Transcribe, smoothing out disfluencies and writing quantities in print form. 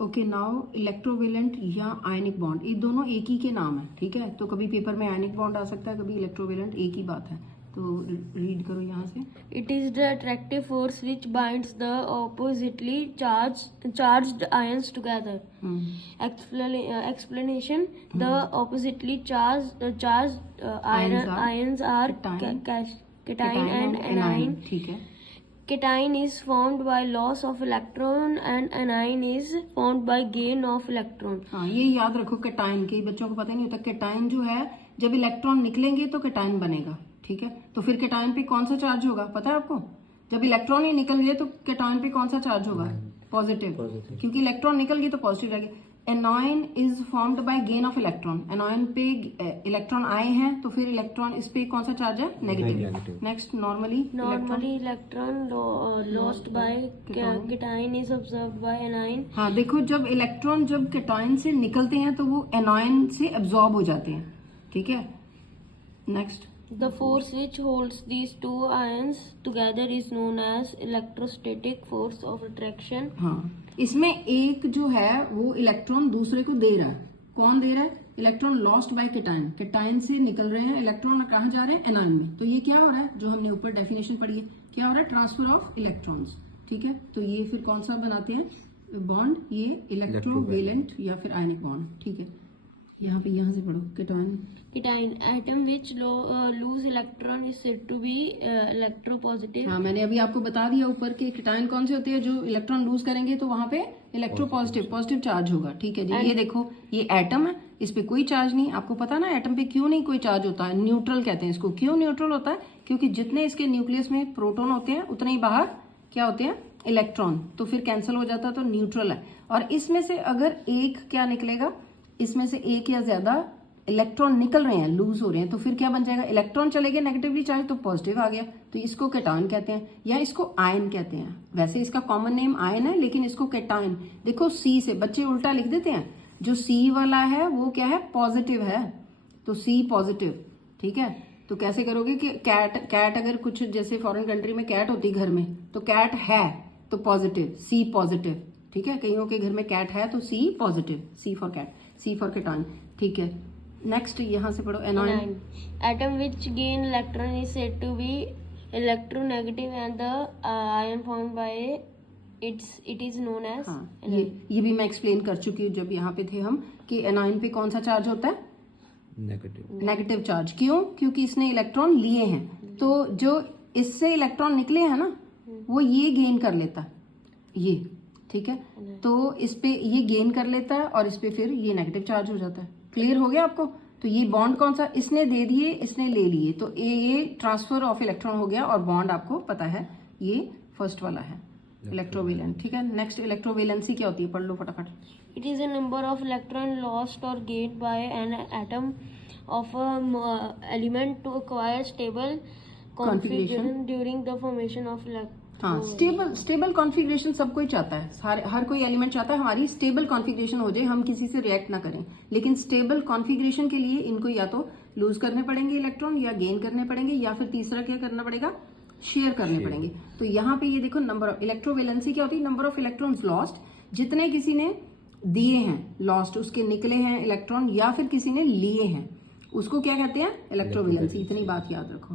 Okay, now electrovalent या ionic bond, ये दोनों एक ही के नाम है, ठीक है। तो कभी पेपर में आयनिक बॉन्ड आ सकता है, कभी इलेक्ट्रोवेलेंट, एक ही बात है। तो रीड करो यहाँ से। It is the attractive force which binds the oppositely charged ions together. Explanation, the oppositely charged ions are cation and anion. ठीक है। Cation is formed by loss of electron and anion is formed by gain of electron. हाँ, ये याद रखो, cation, कई बच्चों को पता नहीं होता। कैटाइन जो है, जब इलेक्ट्रॉन निकलेंगे तो कैटाइन बनेगा, ठीक है। तो फिर कैटाइन पे कौन सा चार्ज होगा पता है आपको? जब इलेक्ट्रॉन ही निकल गए तो कैटाइन पे कौन सा चार्ज होगा? पॉजिटिव, क्योंकि इलेक्ट्रॉन निकल गई तो पॉजिटिव रहेगा। Anion is formed by gain of electron. Anion पे इलेक्ट्रॉन आए हैं तो फिर इलेक्ट्रॉन, इस पे कौन सा चार्ज है? Negative. Next, normally electron lost by cation is observed bye anion. हाँ देखो, जब इलेक्ट्रॉन जब कैटाइन से निकलते हैं तो वो एनायन से एब्जॉर्ब हो जाते हैं, ठीक है। Next, The force which holds these two ions together is known as electrostatic force of attraction. हाँ, इसमें एक जो है वो इलेक्ट्रॉन दूसरे को दे रहा है। कौन दे रहा है? Electron lost by cation. Cation से निकल रहे हैं, इलेक्ट्रॉन कहाँ जा रहे हैं? एनायन में। तो ये क्या हो रहा है, जो हमने ऊपर डेफिनेशन पढ़ी है, क्या हो रहा है? ट्रांसफर ऑफ इलेक्ट्रॉन्स, ठीक है। तो ये फिर कौन सा बनाते हैं बॉन्ड? ये इलेक्ट्रोवेलेंट या फिर आयनिक बॉन्ड, ठीक है। यहाँ से पढ़ो, Cation, atom which lose electron is said to be electropositive. हाँ, मैंने अभी आपको बता दिया ऊपर कि कैटाइन कौन से होते हैं, जो इलेक्ट्रॉन लूज करेंगे तो वहां पे इलेक्ट्रोपॉजिटिव, पॉजिटिव चार्ज होगा, ठीक है जी। ये देखो, ये एटम है, इस पे कोई चार्ज नहीं। आपको पता ना एटम पे क्यों नहीं कोई चार्ज होता है? न्यूट्रल कहते हैं इसको। क्यों न्यूट्रल होता है? क्योंकि जितने इसके न्यूक्लियस में प्रोटॉन होते हैं उतने ही बाहर क्या होते हैं? इलेक्ट्रॉन। तो फिर कैंसिल हो जाता है, तो न्यूट्रल है। और इसमें से अगर एक क्या निकलेगा, इसमें से एक या ज्यादा इलेक्ट्रॉन निकल रहे हैं, लूज हो रहे हैं, तो फिर क्या बन जाएगा? इलेक्ट्रॉन चले गए नेगेटिवली चार्ज, तो पॉजिटिव आ गया। तो इसको कैटाइन कहते हैं या इसको आयन कहते हैं। वैसे इसका कॉमन नेम आयन है, लेकिन इसको कैटाइन। देखो, सी से बच्चे उल्टा लिख देते हैं। जो सी वाला है वो क्या है? पॉजिटिव है, तो सी पॉजिटिव, ठीक है। तो कैसे करोगे कि कैट अगर कुछ जैसे फॉरेन कंट्री में कैट होती घर में, तो कैट है तो पॉजिटिव, सी पॉजिटिव, ठीक है। कईयों के घर में कैट है तो C positive, C for cat, C for cation, ठीक है। नेक्स्ट, यहाँ से पढ़ो, anion. Atom which gain electron is said to be electronegative and the ion formed by it is known as हाँ, ये भी मैं एक्सप्लेन कर चुकी हूँ जब यहाँ पे थे हम, कि एनायन पे कौन सा चार्ज होता है? Negative charge. क्यों? क्योंकि इसने इलेक्ट्रॉन लिए हैं, तो जो इससे इलेक्ट्रॉन निकले हैं ना, वो ये गेन कर लेता है, ये, ठीक है। तो इस पे ये गेन कर लेता है और इस पे फिर ये नेगेटिव चार्ज हो जाता है। क्लियर हो गया आपको? तो ये बॉन्ड कौन सा? इसने दे दिए, इसने ले लिए, तो ये ट्रांसफर ऑफ इलेक्ट्रॉन हो गया। और बॉन्ड आपको पता है ये फर्स्ट वाला है, इलेक्ट्रोवेलेंट, ठीक है। नेक्स्ट, इलेक्ट्रोवेलेंसी क्या होती है? पढ़ लो फटाफट। It is a number of electron lost or gained by an atom of a element to acquire stable configuration during the formation of electron. हाँ, स्टेबल कॉन्फ़िगरेशन सब कोई चाहता है, हर कोई एलिमेंट चाहता है हमारी स्टेबल कॉन्फ़िगरेशन हो जाए, हम किसी से रिएक्ट ना करें। लेकिन स्टेबल कॉन्फ़िगरेशन के लिए इनको या तो लूज करने पड़ेंगे इलेक्ट्रॉन, या गेन करने पड़ेंगे, या फिर तीसरा क्या करना पड़ेगा? शेयर करने पड़ेंगे। तो यहाँ पे ये देखो, नंबर ऑफ इलेक्ट्रोवेलेंसी क्या होती है? नंबर ऑफ इलेक्ट्रॉन्स लॉस्ट, जितने किसी ने दिए हैं लॉस्ट, उसके निकले हैं इलेक्ट्रॉन, या फिर किसी ने लिए हैं, उसको क्या कहते हैं? इलेक्ट्रोवेलेंसी। इतनी बात याद रखो।